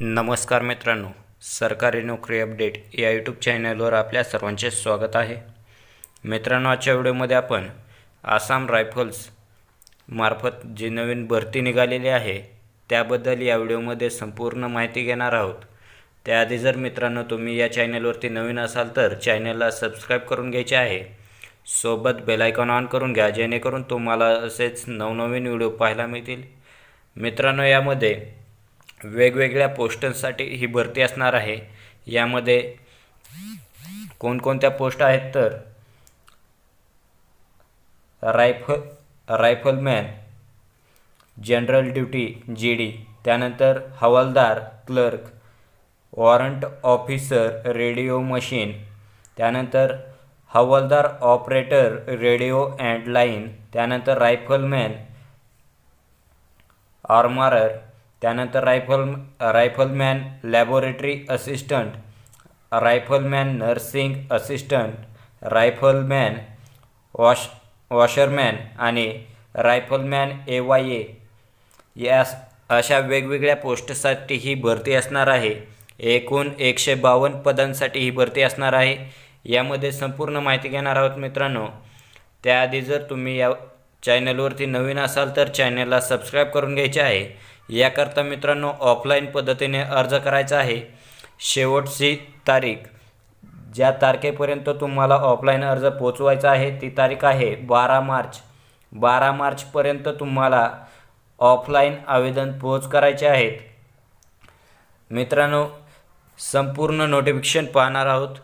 नमस्कार मित्रांनो, सरकारी नोकरी अपडेट या यूट्यूब चॅनलवर आपल्या सर्वांचे स्वागत आहे. मित्रांनो, आजच्या व्हिडिओमध्ये आपण आसाम रायफल्स मार्फत जी नवीन भरती निघालेली आहे त्याबद्दल या व्हिडिओमध्ये संपूर्ण माहिती घेणार आहोत. त्याआधी जर मित्रांनो तुम्ही या चॅनलवरती नवीन असाल तर चॅनलला सबस्क्राईब करून घ्यायचे आहे. सोबत बेल आयकॉन ऑन करून घ्या, जेणेकरून तुम्हाला असेच नवनवीन व्हिडिओ पाहायला मिळतील. मित्रांनो, यामध्ये वेगवेगळ्या पोस्टसाठी ही भरती असणार आहे. यामध्ये कोणकोणत्या पोस्ट आहेत तर रायफलमॅन जनरल ड्युटी GD, त्यानंतर हवालदार clerk, warrant officer radio machine, त्यानंतर हवालदार ऑपरेटर रेडिओ अँड लाईन, त्यानंतर रायफलमॅन आर्मरर, त्यानंतर rifleman laboratory assistant, rifleman nursing assistant, rifleman washerman आणि रायफलमॅन AYA या अशा वेगवेगळ्या पोस्टसाठी ही भरती असणार आहे. एकूण 152 पदांसाठी ही भरती असणार आहे. यामध्ये संपूर्ण माहिती घेणार आहोत मित्रांनो. त्याआधी जर तुम्ही या चॅनलवरती नवीन असाल तर चॅनलला सबस्क्राईब करून घ्यायचे आहे. याकरता मित्रांनो ऑफलाईन पद्धतीने अर्ज करायचा आहे. शेवटची तारीख, ज्या तारखेपर्यंत तुम्हाला ऑफलाईन अर्ज पोचवायचा आहे ती तारीख आहे 12 मार्च. 12 मार्चपर्यंत तुम्हाला ऑफलाईन आवेदन पोच करायचे आहेत. मित्रांनो, संपूर्ण नोटिफिकेशन पाहणार आहोत.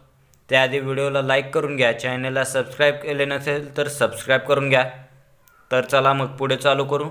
त्याआधी व्हिडिओला लाईक करून घ्या. चॅनलला सबस्क्राईब केले नसेल तर सबस्क्राईब करून घ्या. तर चला मग पुढे चालू करू.